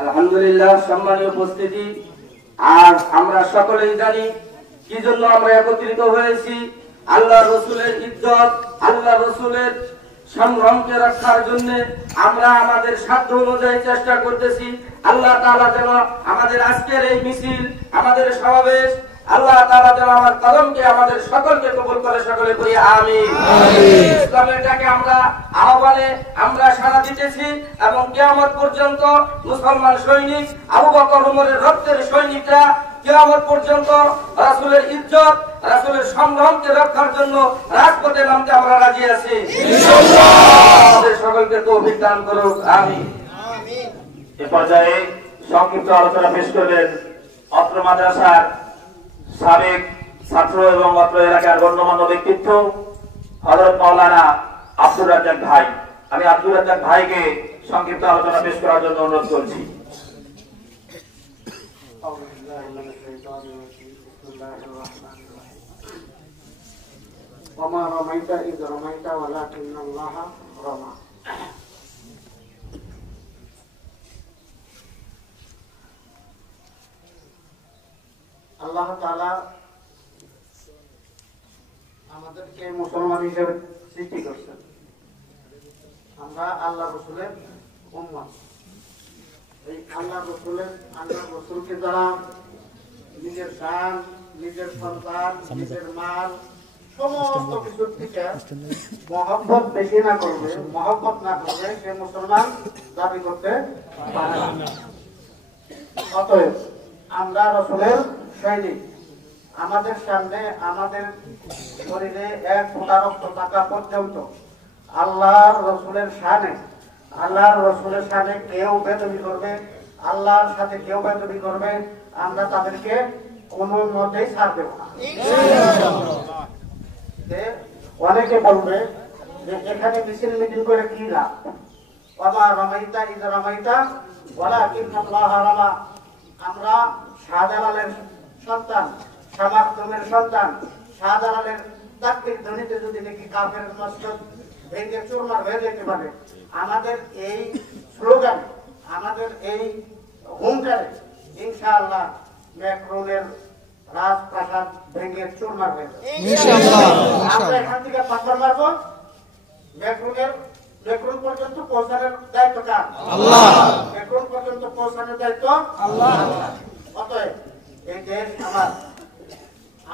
আলহামদুলিল্লাহ, সম্মানীয় উপস্থিতি, আর আমরা সকলেই জানি কি জন্য আমরা একত্রিত হয়েছি। আল্লাহ রসুলের ইজ্জত, আল্লাহ রসুলের সংগ্রামকে রক্ষার জন্য আমরা আমাদের সাধ্য অনুযায়ী চেষ্টা করতেছি। আল্লাহ তাআলা যেন আমাদের আজকের এই মিছিল, আমাদের সমাবেশ, আল্লাহ তাআলা যেন আমার কদমকে আমাদের সকলকে কবুল করে, সকলে বলি আমিন। ইসলামের ডাকে আমরা আহ্বানে আমরা সাড়া দিতেছি এবং কিয়ামত পর্যন্ত মুসলমান সৈনিক, আবু বকর ওমরের রক্তের সৈনিকরা কিয়ামত পর্যন্ত রাসূলের ইজ্জত, রাসূলের সংগ্রামকে রক্ষার জন্য রাজপথে নামতে আমরা রাজি আছি ইনশাআল্লাহ। আমাদের সকলকে তৌফিক দান করুক, আমিন। এ পর্যায়ে সংক্ষিপ্ত আলোচনা পেশ করবেন অত্র মাদ্রাসার সাবেক ছাত্র এবং অত্র এলাকার গণ্যমান্য ব্যক্তিত্ব হযরত মাওলানা আব্দুর রাজ্জাক ভাই। আমি আব্দুর রাজ্জাক ভাইকে সংক্ষিপ্ত আলোচনা পেশ করার জন্য অনুরোধ করছি। وما رميت إذ رميت ولكن الله رمى। আল্লাহ তাআলা আমাদেরকে মুসলমান হিসেবে সৃষ্টি করেছেন। আমরা আল্লাহ রসুলের উম্মত। এই আল্লাহ রসুলকে যারা নিজের দান, নিজের সন্তান, নিজের মাল, সমস্ত কিছুর থেকে মহব্বত বেশি না করবে, মহব্বত না করবে, সে মুসলমান দাবি করতে পারে না। অতএব আমরা রসুলের সৈনিক। আমাদের সামনে, আমাদের শরীরে এক ফোঁটা রক্ত থাকা পর্যন্ত আল্লাহর রসুলের শানে, আল্লাহর রসুলের শানে কেউ বেদবি করবে, আল্লাহর সাথে কেউ বেদবি করবে, আমরা তাদেরকে কোনো মতেই ছাড় দেব না। অনেকে বলবে যে এখানে মিছিল মিটিং করে কি লাভ, ওমা রামাইতা ইয রামাইতা ওয়ালাকিন্নাল্লাহ রামা। আমরা শাহজালালের সন্তান, শাহ মাখদুমের সন্তান, শাহজালালের তাকবীর ধ্বনিতে যদি দেখি কাফের মসজিদ ভেঙে চুরমার হয়ে যেতে পারে, আমাদের এই স্লোগান, আমাদের এই হুঙ্কারে ইনশাআল্লাহ ম্যাক্রনের রাজপ্রাসাদ ভেঙে চুরমার হয়ে যাবে ইনশাআল্লাহ। আমরা এখান থেকে পাথর মারবো, ম্যাক্রন পর্যন্ত পৌঁছানোর দায়িত্ব কার? আল্লাহ। ম্যাক্রন পর্যন্ত পৌঁছানোর দায়িত্ব আল্লাহ। অতএব এই দেশ আমার,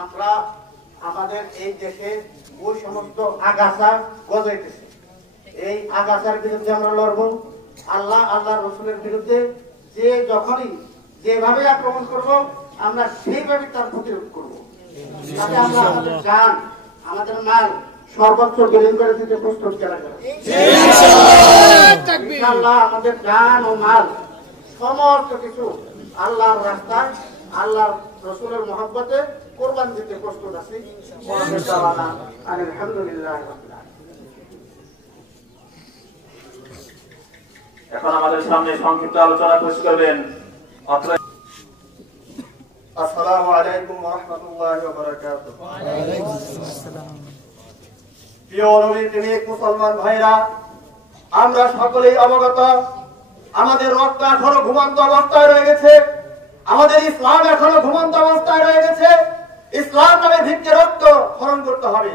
আমরা আমাদের এই দেশে ওই সমস্ত আগাছা গজাইতেছে, এই আগাছার বিরুদ্ধে আমরা লড়বো। আল্লাহ রসুলের বিরুদ্ধে যে যখনই যেভাবে আক্রমণ করব, আমরা সেইভাবে তার প্রতিরোধ করবো। তাতে আমরা আমাদের জান, আমাদের মাল সর্বোচ্চ বিলীন করে দিতে প্রস্তুত করা যাবে ইনশাআল্লাহ। আমাদের জান ও মাল সমস্ত কিছু আল্লাহর রাস্তায়, আল্লাহর রসুলের মহব্বতে কোরবান দিতে প্রস্তুত আছি। আলহামদুলিল্লাহ। এখন আমাদের সামনে সংক্ষিপ্ত আলোচনা পেশ করবেন আসসালামু আলাইকুম ওয়া রাহমাতুল্লাহি ওয়া বারাকাতুহু। ওয়া আলাইকুম আসসালাম। প্রিয় নবী প্রেমিক মুসলমান ভাইরা, আমরা সকলেই অবগত, আমাদের রক্ত এখনো ঘুমন্ত অবস্থায় রয়ে গেছে, আমাদের ইসলাম এখনো ঘুমন্ত অবস্থায় রয়ে গেছে। ইসলাম নামে ভিক্ষে রক্ত খরণ করতে হবে,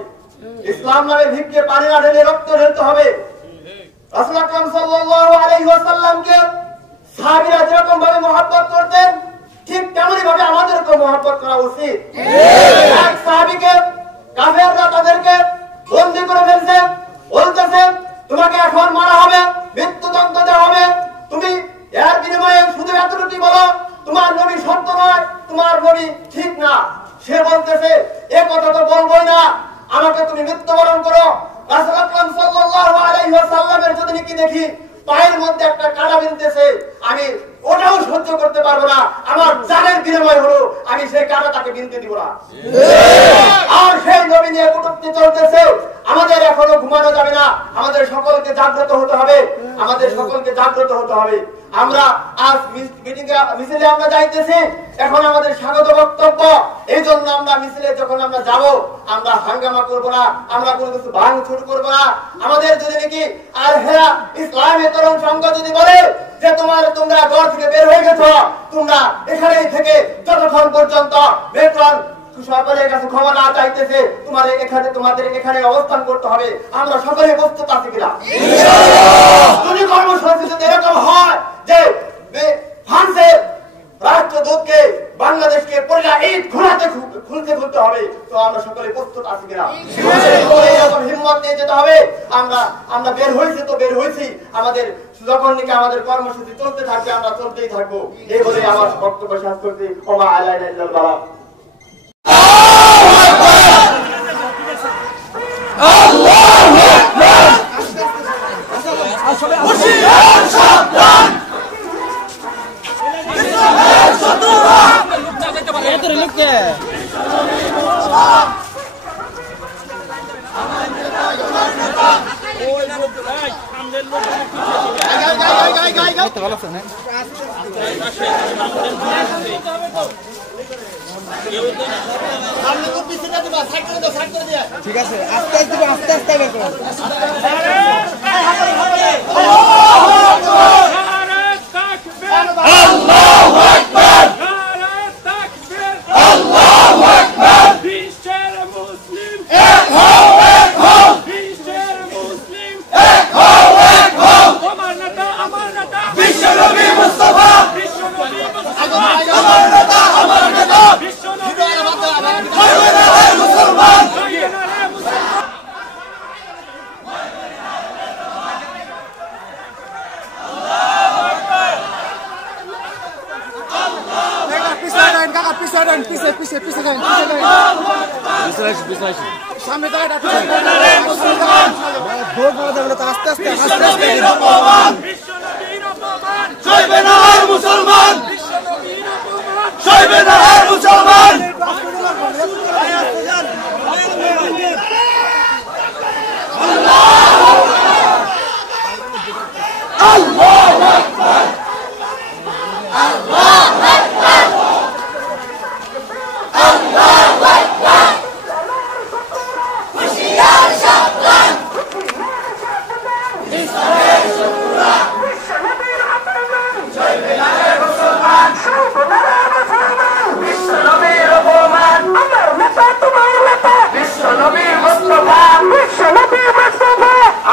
ইসলাম নামে ভিক্ষে পানি না ঢেলে রক্ত ঢেলতে হবে। রাসূল আকরাম সাল্লাল্লাহু আলাইহি ওয়াসাল্লামকে সাহাবীরা যেরকম ভাবে মহব্বত করতেন, ঠিক তেমনি ভাবে আমাদেরকে মহব্বত করা উচিত। এক সাহাবীকে কাফেররা তাদেরকে বন্দী করে ফেলছে, বলতেছে তোমাকে এখন মারা হবে, মৃত্যুদণ্ড দেওয়া হবে, তুমি এর বিনিময়ে শুধু এতটুকু বলো তোমার নবী সত্য নয়, তোমার নবী ঠিক না। সে বলতেছে এ কথা তো বলবোই না, আমাকে তুমি মৃত্যুবরণ করো। রাসূল আকরাম সাল্লাল্লাহু আলাইহি ওয়াসাল্লামের যদি নাকি দেখি পায়ের মধ্যে একটা কাঁটা বিঁধতেছে, আমি ওটাও সহ্য করতে পারবো না, আমার জানের বিনিময় হলো আমি সেই কাঁটাটাকে বিনতে দিব না। আর সেই নবী নিয়ে কটূক্তি চলতেছে, আমাদের এখনো ঘুমানো যাবে না, আমাদের সকলকে জাগ্রত হতে হবে, আমাদের সকলকে জাগ্রত হতে হবে। আমরা আজ মিছিলে আমরা যাইতেছি, এখন আমাদের স্বাগত বক্তব্য, এই জন্য আমরা মিছিলে যখন আমরা যাব, আমরা হাঙ্গামা করব না, আমরা কোনো কিছু ভাঙচুর করব না। আমাদের যদি নাকি আর হেরা ইসলামী তরুণ সংঘ যদি বলে যে তোমরা ঘর থেকে বের হয়ে গেছো, তোমরা এখানেই থেকে যতক্ষণ পর্যন্ত বেতন সরকারের কাছে ক্ষমা না চাইতেছে তোমাদের এখানে অবস্থান করতে হবে, আমরা সকলে প্রস্তুত আছি কিনা? যদি কর্মসূচি যদি এরকম হয় যে ফ্রান্সের রাষ্ট্রদূতকে বাংলাদেশকে পরিলা ঈদ খুলতে হবে, তো আমরা সকলে প্রস্তুত আছি কিনা? এরকম হিম্মত নিয়ে যেতে হবে। আমরা বের হয়েছি তো বের হয়েছি, আমাদের যখন নাকি আমাদের কর্মসূচি চলতে থাকবে আমরা চলতেই থাকবো। এই বলে আমার বক্তব্য শেষ করছি। ওমা আলাইনা ইল্লাল বালাগ। ঠিক আছে, আস্তে আস্তে আস্তে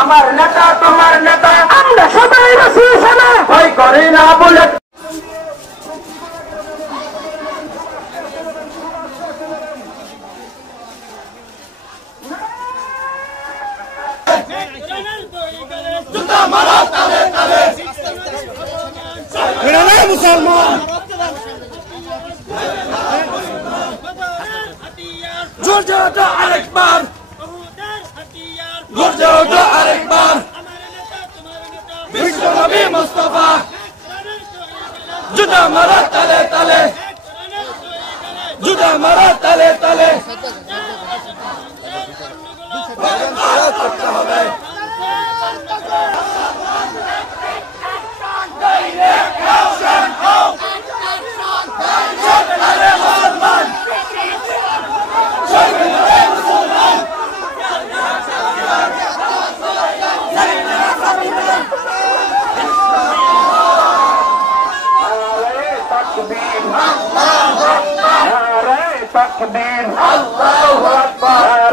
আমার নেতা তোমার নেতা, আমরা সবাই রাসূল সানা ভয় করে না বলে। মুসলমান জোরে ওঠো আরেকবার, জোরে ওঠো আরেকবার, বিশ্ব নবী মুস্তাফা জুতা মারা তালে তালে, জুতা মারা তালে তালে করতে হবে। তাকবীর, আল্লাহু আকবার,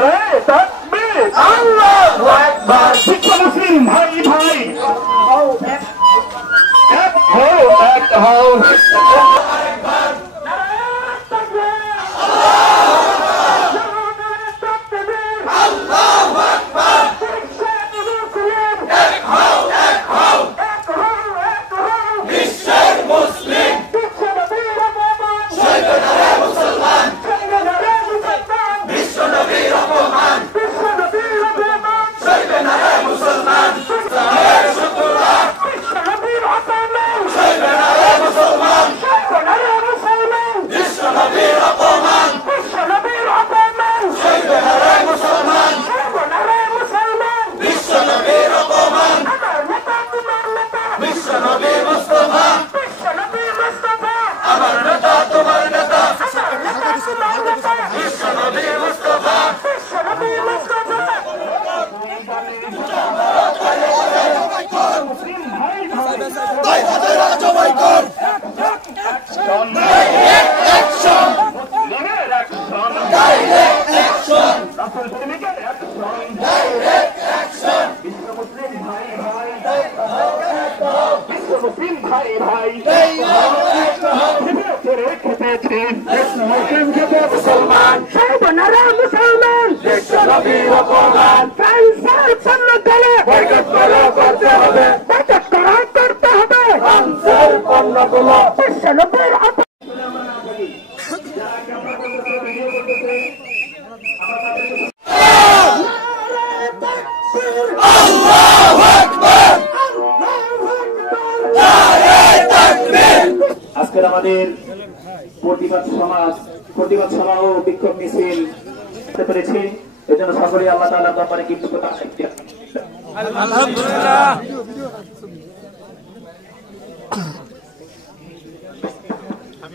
তাকবীর, আল্লাহু আকবার। বিশ্ব মুসলিম ভাই ভাই এক হও, এক হও। ভাই ভাই খেপেছে মুসলমান সর্বনারা মুসলমান করতে হবে করতে হবে পণ্যগুলো বিশ্বনবীর আজকের আমাদের প্রতিবাদ সভা ও বিক্ষোভ মিছিল করতে পেরেছি। এজন্য সকলে আল্লাহ তাআলার দরবারে কৃতজ্ঞতা আলহামদুলিল্লাহ।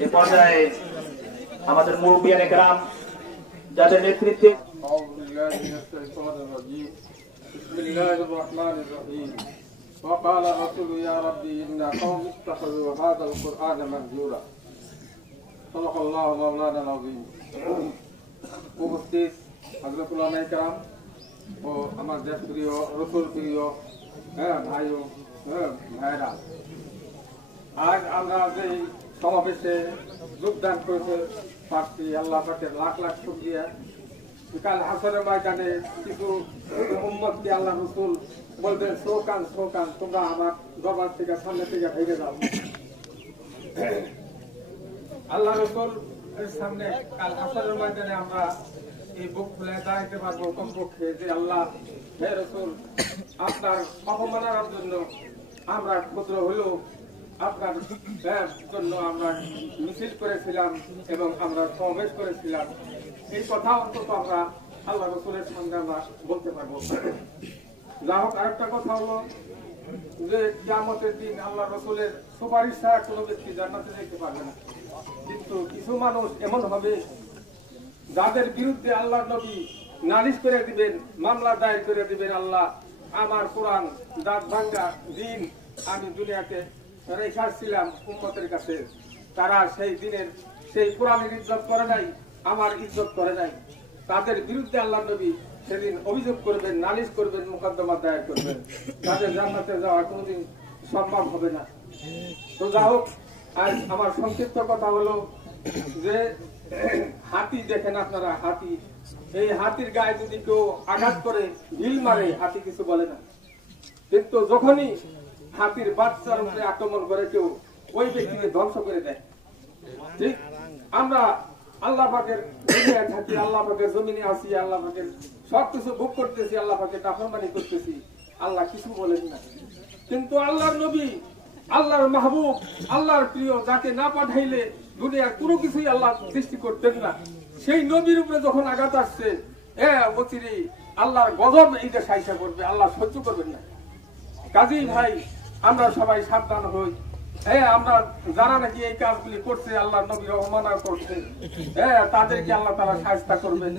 এই পর্যায়ে আমাদের মুরব্বিয়ানে কেরাম যাদের নেতৃত্বে وقال الرسول يا ربي إن قوم اتخذوا هذا القرآن مهجورا صدق الله مولانا العظيم উপস্থিত হযরত উলামায়ে কেরাম ও আমার দেশ প্রিয় রসুল প্রিয় ভাই ও ভাইরা, আজ আমরা যে সমাবেশে যোগদান করতে পারছি আল্লাহ পাকের লাখ লাখ শুকরিয়া। কাল হাসরের ময়দানে কিছু উম্মতকে আল্লাহ রসুল বলবেন শোকান তোমরা আমার দরবার থেকে সামনে থেকে ভেঙে যাও। আল্লাহ রসুল সামনে কাল হাসরের ময়দানে আমরা এই বুক খুলে দাঁড়াইতে পারবো কমপক্ষে যে আল্লাহ হে রসুল আপনার অপমানার জন্য আমরা ক্ষুদ্র হলেও আপনার জন্য আমরা মিছিল করেছিলাম এবং আমরা সমাবেশ করেছিলাম, এই কথা অন্তত আমরা আল্লাহ রসুলের সামনে আমরা বলতে পারবো। যা হোক, আরেকটা কথা হলো যে কিয়ামতের দিন আল্লাহ রসুলের সুপারিশ ছাড়া কোনো ব্যক্তি জান্নাতে যেতে পারবে না। কিন্তু কিছু মানুষ এমন হবে যাদের বিরুদ্ধে আল্লাহ নবী নালিশ করে দিবেন, মামলা দায়ের করে দিবেন, আল্লাহ আমার কোরআন দাঁত ভাঙ্গা দিন আমি দুনিয়াতে রেখেছিলাম উম্মতের কাছে, তারা সেই দিনের সেই কোরআনের ইজ্জত করে নাই, আমার ইজ্জত করে নাই, তাদের বিরুদ্ধে আল্লাহ নবী সেদিন অভিযোগ করবেন, নালিশ করবেন, মোকদ্দমা দায়ের করবেন, তাদের জান্নাতে যাওয়া কোনোদিন সম্ভব হবে না। তো যা হোক, আজ আমার সংক্ষিপ্ত কথা হলো যে হাতি দেখেন আপনারা, হাতি, এই হাতির গায়ে যদি কেউ আঘাত করে ঢিল মারে হাতি কিছু বলে না, কিন্তু যখনই হাতির বাচ্চার উপরে আক্রমণ করে কেউ ওই ব্যক্তিকে ধ্বংস করে দেয়। ঠিক আমরা আল্লাহ পাকের দুনিয়ায় থাকি, আল্লাহ পাকের জমিনে আসি, আল্লাহ পাকের সবকিছু ভোগ করতেছি, আল্লাহ পাকের নাফরমানি করতেছি, আল্লাহ কিছু বলেন না। কিন্তু আল্লাহর নবী, আল্লাহর মাহবুব, আল্লাহর প্রিয়, যাকে না পাঠাইলে দুনিয়ার কোনো কিছুই আল্লাহ সৃষ্টি করতেন না, সেই নবীর উপরে যখন আঘাত আসছে অচিরেই আল্লাহর গজব এই দেশে আইসা করবে, আল্লাহ সহ্য করবেন না। কাজেই ভাই আমরা সবাই সাবধান হই। আমরা যারা নাকি এই কাজগুলি করছে, আল্লাহ নবীর অবমাননা করছে, তাদেরকে আল্লাহ তাআলা শায়েস্তা করবেন।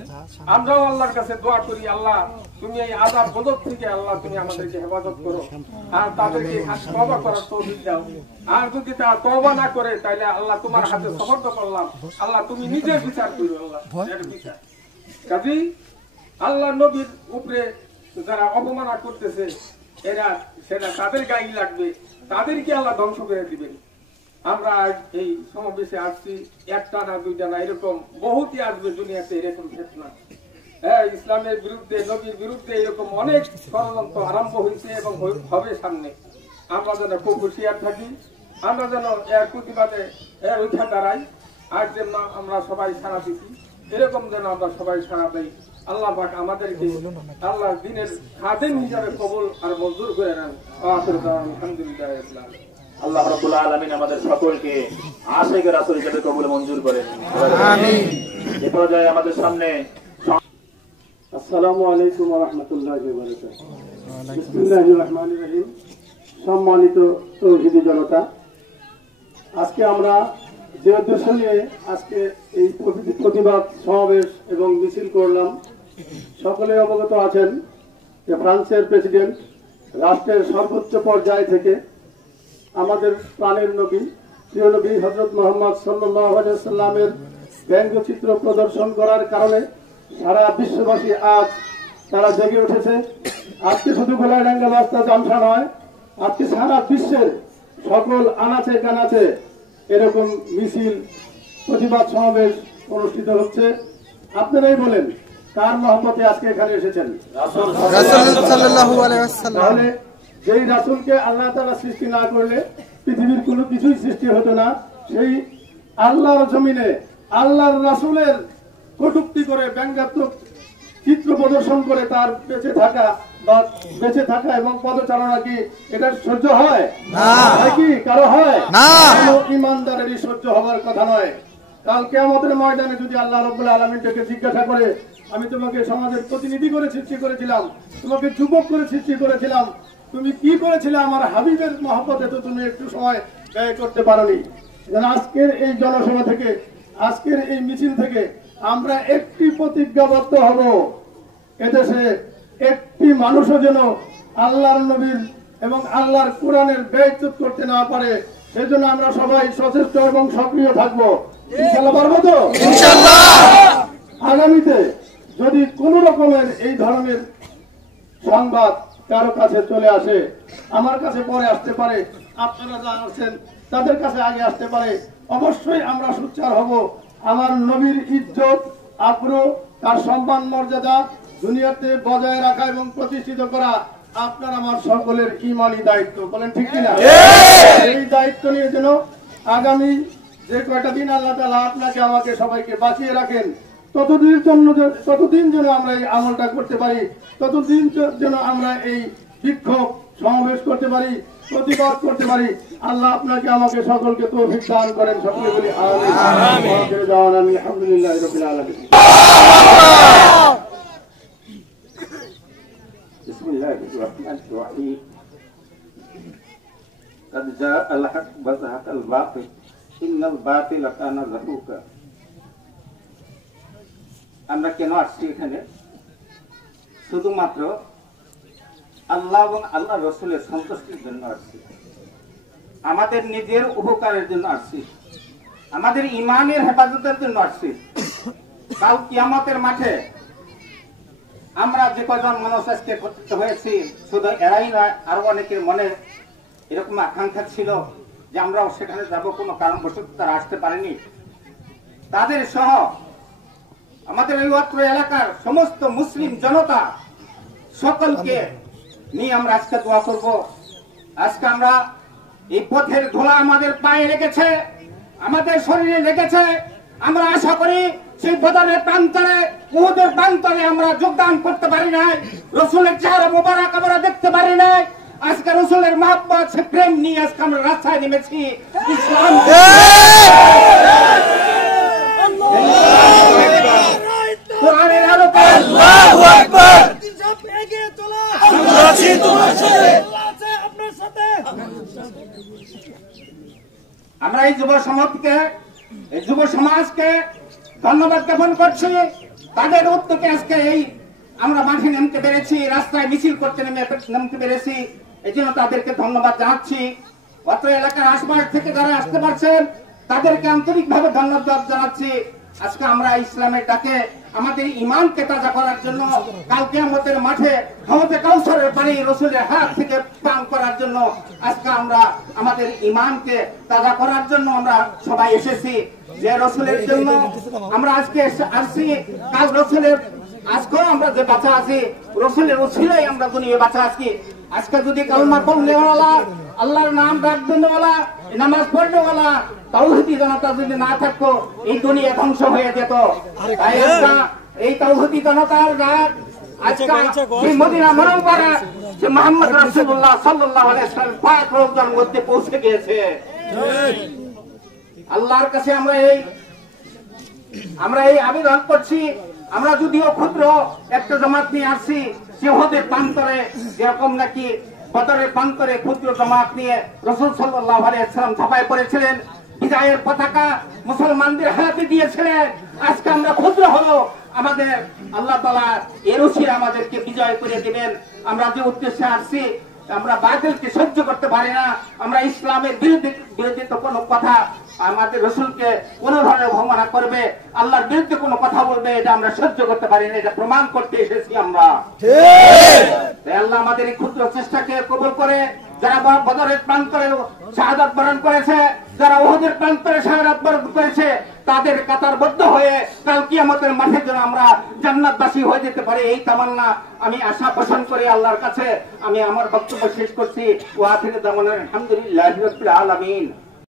আমরাও আল্লাহর কাছে দোয়া করি, আল্লাহ তুমি এই আযাব গজব থেকে আল্লাহ তুমি আমাদেরকে হেফাজত করো, আর তাদেরকে তওবা করার তৌফিক দাও। আর যদি তারা তওবা না করে তাহলে আল্লাহ তোমার হাতে সমর্থ করলাম, আল্লাহ তুমি নিজে বিচার করো, আল্লাহ এর বিচার। কাজেই আল্লাহ নবীর উপরে যারা অবমাননা করতেছে এরা সেটা তাদের গায়ে লাগবে, তাদেরকে আল্লাহ ধ্বংস করে দিবেন। আমরা এই সমাবেশে আসছি, একটা না দুইটা না, এরকম বহুতই আসবে দুনিয়াতে এরকম ফিতনা। ইসলামের বিরুদ্ধে, নবীর বিরুদ্ধে এরকম অনেক ষড়যন্ত্র আরম্ভ হয়েছে এবং হবে সামনে। আমরা যেন খুব হুঁশিয়ার থাকি, আমরা যেন এর প্রতিবাদে উঠে দাঁড়াই। আর যে আমরা সবাই সাড়া দিচ্ছি, এরকম যেন আমরা সবাই সাড়া দেই। আল্লাহ পাক আমাদেরকে আল্লাহ দিনের খাদেম হিসাবে কবুল আর মঞ্জুর করে নেন। আলহামদুলিল্লাহ। আল্লাহ রাব্বুল আলামিন আমাদের সকলকে আশিক রাসূল হিসেবে কবুল মঞ্জুর করেন, আমিন। এই পর্যায়ে আমাদের সামনে আসসালামু আলাইকুম ওয়া রাহমাতুল্লাহি ওয়া বারাকাতুহু। বিসমিল্লাহির রহমানির রহিম। সম্মানিত তৌহিদি জনতা, আজকে আমরা যে উদ্দেশ্য নিয়ে আজকে এই প্রতিবাদ সমাবেশ এবং মিছিল করলাম, সকলে অবগত আছেন যে ফ্রান্সের প্রেসিডেন্ট রাষ্ট্রের সর্বোচ্চ পর্যায় থেকে আমাদের প্রাণের নবী, প্রিয় নবী হযরত মুহাম্মদ সাল্লাল্লাহু আলাইহি ওয়াসাল্লামের ব্যঙ্গচিত্র প্রদর্শন করার কারণে সারা বিশ্ববাসী আজ তারা জেগে উঠেছে। আজকে শুধু গোলাডাঙ্গা বাস্তা জামসা নয়, আজকে সারা বিশ্বের সকল আনাচে কানাচে এরকম মিছিল প্রতিবাদ সমাবেশ অনুষ্ঠিত হচ্ছে। আপনারাই বলেন কার মহব্বতে আজকে এখানে এসেছেন? তাহলে যেই রাসূলকে আল্লাহ তাআলা সৃষ্টি না করলে পৃথিবীর কোনো কিছুই সৃষ্টি হতো না। সেই আল্লাহর জমিনে আল্লাহর রাসূলের কটূক্তি করে ব্যঙ্গাত্মক চিত্র প্রদর্শন করে তার বেঁচে থাকা এবং পদচারণা কি এটা সহ্য হয়? কি কারো হয়? ইমানদারেরই সহ্য হওয়ার কথা নয়। কাল কিয়ামতের ময়দানে যদি আল্লাহ রাব্বুল আলামিন থেকে জিজ্ঞাসা করে, আমি তোমাকে সমাজের প্রতিনিধি করে সৃষ্টি করেছিলাম, তোমাকে যুবক করে সৃষ্টি করেছিলাম, তুমি কি করেছিলে আমার হাবিবের মহব্বতে তো তুমি একটু সময় ব্যয় করতে পারোনি। আজকের এই জনসভা থেকে, আজকের এই মিছিল থেকে আমরা একটি প্রতিজ্ঞাবদ্ধ হব, এদেশে একটি মানুষও যেন আল্লাহর নবীর এবং আল্লাহর কোরআনের বেইজ্জত করতে না পারে, সেজন্য আমরা সবাই সচেষ্ট এবং সক্রিয় থাকবো। ইনশাআল্লাহ পারবো তো? ইনশাআল্লাহ। আগামীতে যদি কোন রকমের এই ধরনের সংবাদ কারো কাছে চলে আসে, আমার কাছে পরে আসতে পারে, আপনারা যা আছেন তাদের কাছে আগে আসতে পারে, অবশ্যই আমরা সোচ্চার হব আমার নবীর ইজ্জত আবরু, তার সম্মান মর্যাদা দুনিয়াতে বজায় রাখা এবং প্রতিষ্ঠিত করা আপনার আমার সকলের ঈমানি দায়িত্ব। বলেন ঠিক কিনা? এই দায়িত্ব নিয়ে যেন আগামী যে কয়টা দিন আল্লাহ তাআলা আপনাকে আমাকে সবাইকে বাঁচিয়ে রাখেন, ততদিন যেন আমরা এই আমলটা করতে পারি, ততদিন যেন আমরা এই বিক্ষোভ সমাবেশ করতে পারি, প্রতিবাদ করতে পারি। আল্লাহ আপনাকে আমাকে সকলকে তৌফিক দান করেন। সকলে বলি আমিন। আলহামদুলিল্লাহি রাব্বিল আলামিন। বিসমিল্লাহির রহমানির রহিম। قد جاء الحق وزهق الباطل إن الباطل كان زهوقا। আমরা কেন আসছি এখানে? শুধুমাত্র আল্লাহ এবং আল্লাহ রসুলের সন্তুষ্টির জন্য আসছি, আমাদের নিজের উপকারের জন্য আসছি, আমাদের ইমানের হেফাজতের জন্য আসছি। কাল কিয়ামতের মাঠে আমরা যে কজন মানুষ আজকে একত্রিত হয়েছি, শুধু এরাই নয়, আরো অনেকের মনে এরকম আকাঙ্ক্ষা ছিল যে আমরাও সেখানে যাব, কোনো কারণবশত তারা আসতে পারেনি। তাদের সহ আমাদের এই অত্র এলাকার সমস্ত মুসলিম জনতা সকলকে নিয়ে আমরা আজকে দোয়া করব। আজকে আমরা এই পথের ধুলা আমাদের পায়ে লেগেছে, আমাদের শরীরে লেগেছে। আমরা আশা করি সেই বদরের প্রান্তরে, উহুদের প্রান্তরে আমরা যোগদান করতে পারি নাই, রসুলের চেহারা মোবারক আমরা দেখতে পারি নাই। আজকে রসুলের মহব্বত, সে প্রেম নিয়ে আজকে আমরা রাস্তায় নেমেছি। ইসলাম কোরআনের আলোকে আল্লাহু আকবার। এগিয়ে চলো, আমরা আছি তোমার সাথে, আল্লাহ আছে আপনার সাথে। আমরা এই যুব সমাজকে ধন্যবাদ জ্ঞাপন করছি। তাদের উদ্যোগে আজকে এই আমরা মাঠে নামতে পেরেছি, রাস্তায় মিছিল করতে নামতে পেরেছি, এই জন্য তাদেরকে ধন্যবাদ জানাচ্ছি। অত্র এলাকার আশপাশ থেকে যারা আসতে পারছেন তাদেরকে আন্তরিকভাবে ধন্যবাদ জানাচ্ছি। আজকে আমরা ইসলামের ডাকে আমাদের ইমানকে তাজা করার জন্য, কাল কিয়ামতের মাঠে হাউজে কাউসারের পানি রসুলের হাত থেকে পান করার জন্য আজকে আমরা আমাদের ইমানকে তাজা করার জন্য আমরা সবাই এসেছি। যে রসুলের জন্য আমরা আজকে আসছি, কাল রসুলের আজকেও আমরা যে বাঁচা আছি রসুলের উসিলায় আমরা দুনিয়ায় বাঁচা আছি। আজকে যদি কালমা পড়নেওয়ালা, আল্লাহর নাম রাখনেওয়ালা, নামাজ পড়নেওয়ালা তাওহীদি জনতা যদি না থাকতো এই দুনিয়া ধ্বংস হয়ে যেত। তাই আমরা এই তাওহীদি জনতার রাত আজকে এই মদিনা মুনাওয়ারা যে মুহাম্মদ রাসূলুল্লাহ সাল্লাল্লাহু আলাইহি ওয়াসাল্লাম পাক রওজার মধ্যে পৌঁছে গিয়েছে। আল্লাহর কাছে আমরা এই আবেদন করছি। আমরা যদিও ক্ষুদ্র একটা জামাত নিয়ে আসছি, উহুদের প্রান্তরে যেরকম নাকি বদরের প্রান্তরে ক্ষুদ্র জামাত নিয়ে রাসূল সাল্লাল্লাহু আলাইহি ওয়াসাল্লাম ঝাঁপায় পড়েছিলেন, বিজয়ের পতাকা মুসলমানদের হাতে দিয়েছিলেন। আজকে আমরা ক্ষুদ্র হলো, আমাদের আল্লাহ তাআলা এর উসিলা আমাদেরকে বিজয় করে দিবেন। আমরা যে উদ্দেশ্যে আসছি, আমরা বাতিলকে সহ্য করতে পারি না। আমরা ইসলামের বিরোধিত কোনো কথা, আমাদের রসুলকে কোন ধরনের অবমাননা করবে, আল্লাহর বিরুদ্ধে কোনো কথা বলবে, এটা আমরা সহ্য করতে পারি না। এটা প্রমাণ করতে এসেছি আমরা। আল্লাহ আমাদের এই ক্ষুদ্র চেষ্টাকে কবুল করে যারা বদরের প্রান্তরে শাহাদাত বরণ করেছে, যারা উহুদের প্রান্তরে শাহাদাত বরণ করেছে, তাদের কাতারবদ্ধ হয়ে কাল কিয়ামতের মাঠে যেন আমরা জান্নাতবাসী হয়ে যেতে পারি, এই তামান্না আমি আশা পোষণ করে আল্লাহর কাছে আমি আমার বক্তব্য শেষ করছি। ওয়া আখিরু দাওয়ানা আলহামদুলিল্লাহি রাব্বিল আলামিন।